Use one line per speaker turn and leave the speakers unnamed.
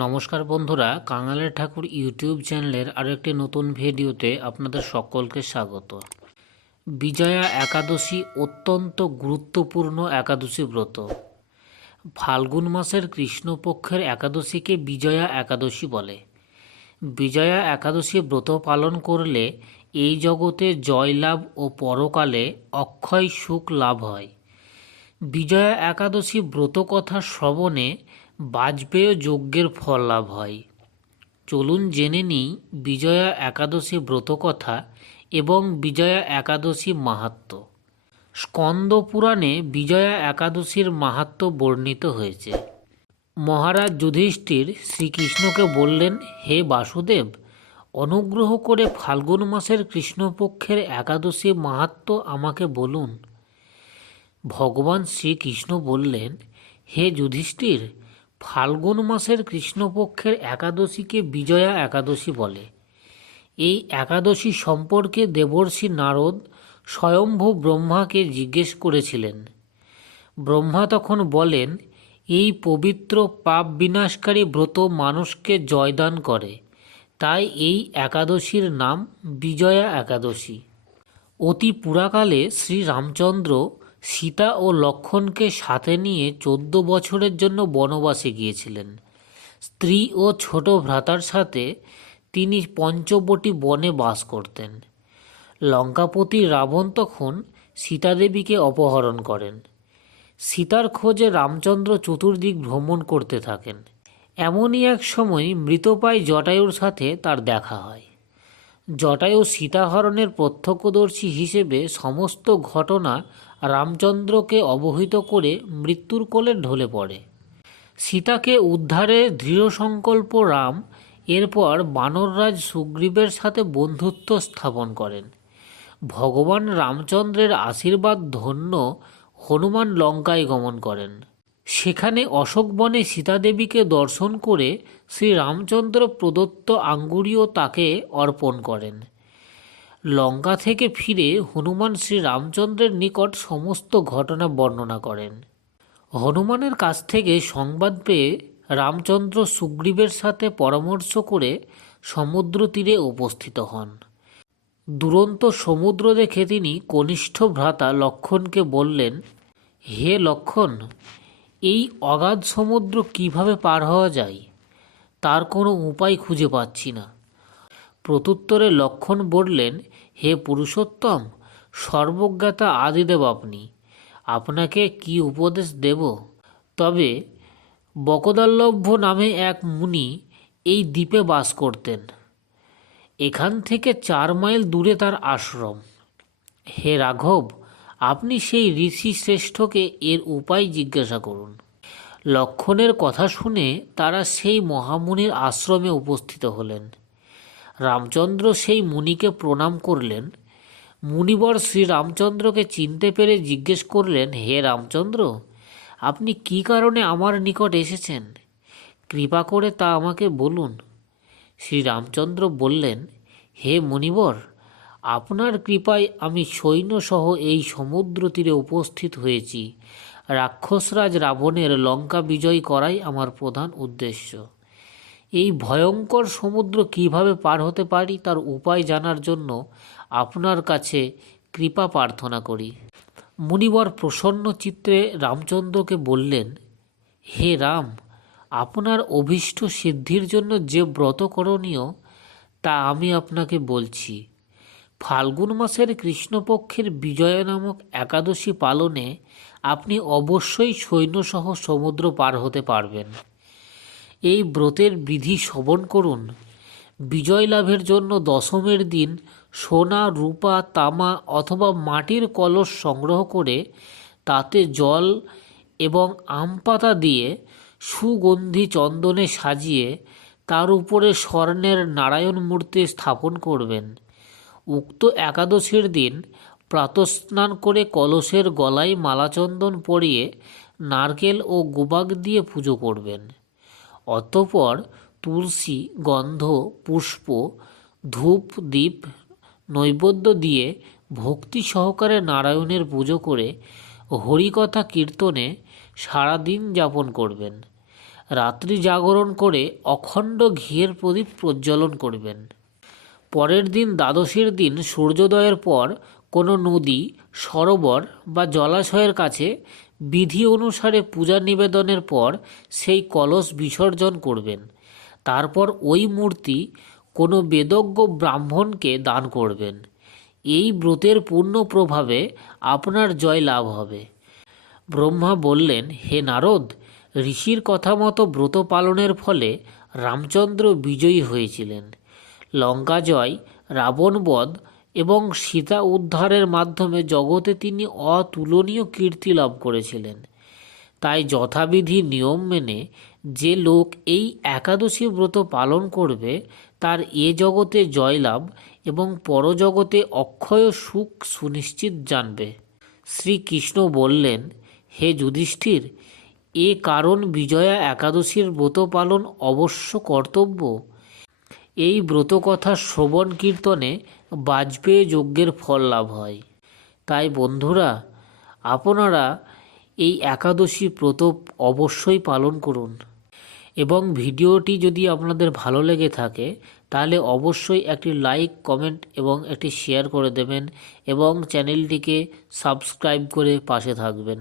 নমস্কার বন্ধুরা, কাঙালের ঠাকুর ইউটিউব চ্যানেলের আরেকটি নতুন ভিডিওতে আপনাদের সকলকে স্বাগত। বিজয়া একাদশী অত্যন্ত গুরুত্বপূর্ণ একাদশী ব্রত। ফাল্গুন মাসের কৃষ্ণপক্ষের একাদশীকে বিজয়া একাদশী বলে। বিজয়া একাদশী ব্রত পালন করলে এই জগতে জয়লাভ ও পরকালে অক্ষয় সুখ লাভ হয়। বিজয়া একাদশী ব্রত কথা শ্রবণে বাজপেয় যজ্ঞের ফল লাভ হয়। চলুন জেনে নিই বিজয়া একাদশী ব্রত কথা এবং বিজয়া একাদশী মাহাত্ম্য স্কন্দ পুরাণে বিজয়া একাদশীর মাহাত্ম্য বর্ণিত হয়েছে। মহারাজ যুধিষ্ঠির শ্রীকৃষ্ণকে বললেন, হে বাসুদেব, অনুগ্রহ করে ফাল্গুন মাসের কৃষ্ণপক্ষের একাদশী মাহাত্ম আমাকে বলুন। ভগবান শ্রীকৃষ্ণ বললেন, হে যুধিষ্ঠির ফাল্গুন মাসের কৃষ্ণপক্ষের একাদশীকে বিজয়া একাদশী বলে। এই একাদশী সম্পর্কে দেবর্ষি নারদ স্বয়ম্ভু ব্রহ্মাকে জিজ্ঞেস করেছিলেন। ব্রহ্মা তখন বলেন, এই পবিত্র পাপ বিনাশকারী ব্রত মানুষকে জয়দান করে। তাই এই একাদশীর নাম বিজয়া একাদশী। অতি পুরাকালে শ্রী রামচন্দ্র সীতা ও লক্ষণকে সাথে নিয়ে চোদ্দ বছরের জন্য বনবাসে গিয়েছিলেন। স্ত্রী ও ছোট ভ্রাতার সাথে তিনি পঞ্চবটি বনে বাস করতেন। লঙ্কাপতি রাবণ তখন সীতাদেবীকে অপহরণ করেন। সীতার খোঁজে রামচন্দ্র চতুর্দিক ভ্রমণ করতে থাকেন। এমনই এক সময় মৃতপায় জটায়ুর সাথে তার দেখা হয়। জটায়ু সীতাহরণের প্রত্যক্ষদর্শী হিসেবে সমস্ত ঘটনা রামচন্দ্রকে অবহিত করে মৃত্যুর কোলে ঢলে পড়ে। সীতাকে উদ্ধারে দৃঢ় সংকল্প রাম এরপর বানররাজ সুগ্রীবের সাথে বন্ধুত্ব স্থাপন করেন। ভগবান রামচন্দ্রের আশীর্বাদ ধন্য হনুমান লঙ্কায় গমন করেন। সেখানে অশোক বনে সীতাদেবীকে দর্শন করে শ্রী রামচন্দ্র প্রদত্ত আঙ্গুরিও তাকে অর্পণ করেন। লঙ্কা থেকে ফিরে হনুমান শ্রী রামচন্দ্রের নিকট সমস্ত ঘটনা বর্ণনা করেন। হনুমানের কাছ থেকে সংবাদ পেয়ে রামচন্দ্র সুগ্রীবের সাথে পরামর্শ করে সমুদ্র তীরে উপস্থিত হন। দুরন্ত সমুদ্র দেখে তিনি কনিষ্ঠ ভ্রাতা লক্ষণকে বললেন, হে লক্ষণ, এই অগাধ সমুদ্র কীভাবে পার হওয়া যায়? তার কোনো উপায় খুঁজে পাচ্ছি না। প্রত্যুত্তরে লক্ষণ বললেন হে পুরুষোত্তম, সর্বজ্ঞাতা আদিদেব আপনি আপনাকে কি উপদেশ দেব? তবে বকদাল্লভ্য নামে এক মুনি এই দ্বীপে বাস করতেন। এখান থেকে চার মাইল দূরে তার আশ্রম। হে রাঘব, আপনি সেই ঋষি শ্রেষ্ঠকে এর উপায় জিজ্ঞাসা করুন। লক্ষণের কথা শুনে তারা সেই মহামুনির আশ্রমে উপস্থিত হলেন। রামচন্দ্র সেই মুনিকে প্রণাম করলেন। মুনিবর শ্রী রামচন্দ্রকে চিনতে পেরে জিজ্ঞেস করলেন, হে রামচন্দ্র, আপনি কি কারণে আমার নিকট এসেছেন? কৃপা করে তা আমাকে বলুন। শ্রী রামচন্দ্র বললেন, হে মুনিবর, আপনার কৃপায় আমি সৈন্যসহ এই সমুদ্র তীরে উপস্থিত হয়েছি। রাক্ষসরাজ রাবণের লঙ্কা বিজয় করাই আমার প্রধান উদ্দেশ্য। এই ভয়ঙ্কর সমুদ্র কীভাবে পার হতে পারি তার উপায় জানার জন্য আপনার কাছে কৃপা প্রার্থনা করি। মুনিবর প্রসন্ন চিত্রে রামচন্দ্রকে বললেন, হে রাম, আপনার অভীষ্ট সিদ্ধির জন্য যে ব্রত করণীয়, তা আমি আপনাকে বলছি। ফাল্গুন মাসের কৃষ্ণপক্ষের বিজয়া নামক একাদশী পালনে আপনি অবশ্যই সৈন্যসহ সমুদ্র পার হতে পারবেন। এই ব্রতের বিধি শ্রবণ করুন। বিজয় লাভের জন্য দশমের দিন সোনা, রূপা, তামা অথবা মাটির কলস সংগ্রহ করে তাতে জল এবং আম পাতা দিয়ে সুগন্ধি চন্দনে সাজিয়ে তার উপরে স্বর্ণের নারায়ণ মূর্তি স্থাপন করবেন। উক্ত একাদশীর দিন প্রাতস্নান করে কলসের গলায় মালাচন্দন পরিয়ে নারকেল ও গোবাক দিয়ে পুজো করবেন। অতঃপর তুলসী গন্ধ, পুষ্প, ধূপ দ্বীপ নৈবেদ্য দিয়ে ভক্তি সহকারে নারায়ণের পুজো করে হরিকথা কীর্তনে সারাদিন যাপন করবেন। রাত্রি জাগরণ করে অখণ্ড ঘিয়ের প্রদীপ প্রজ্বলন করবেন। পরের দিন দ্বাদশীর দিন সূর্যোদয়ের পর কোনো নদী, সরোবর বা জলাশয়ের কাছে বিধি অনুসারে পূজা নিবেদনের পর সেই কলস বিসর্জন করবেন। তারপর ওই মূর্তি কোনো বেদজ্ঞ ব্রাহ্মণকে দান করবেন। এই ব্রতের পূর্ণ প্রভাবে আপনার জয় লাভ হবে। ব্রহ্মা বললেন, হে নারদ, ঋষির কথা মতো ব্রত পালনের ফলে রামচন্দ্র বিজয়ী হয়েছিলেন। লঙ্কা জয় রাবণবধ এবং সীতা উদ্ধারের মাধ্যমে জগতে তিনি অতুলনীয় কীর্তি লাভ করেছিলেন। তাই যথাবিধি নিয়ম মেনে যে লোক এই একাদশী ব্রত পালন করবে, তার এ জগতে জয়লাভ এবং পরজগতে অক্ষয় সুখ সুনিশ্চিত জানবে। শ্রীকৃষ্ণ বললেন, হে যুধিষ্ঠির, এ কারণ বিজয়া একাদশীর ব্রত পালন অবশ্য কর্তব্য। এই ব্রতকথা শ্রবণ কীর্তনে বাজপেয়ী যজ্ঞের ফল লাভ হয়। তাই বন্ধুরা, আপনারা এই একাদশী ব্রত অবশ্যই পালন করুন এবং ভিডিওটি যদি আপনাদের ভালো লেগে থাকে, তাহলে অবশ্যই একটি লাইক, কমেন্ট এবং একটি শেয়ার করে দেবেন এবং চ্যানেলটিকে সাবস্ক্রাইব করে পাশে থাকবেন।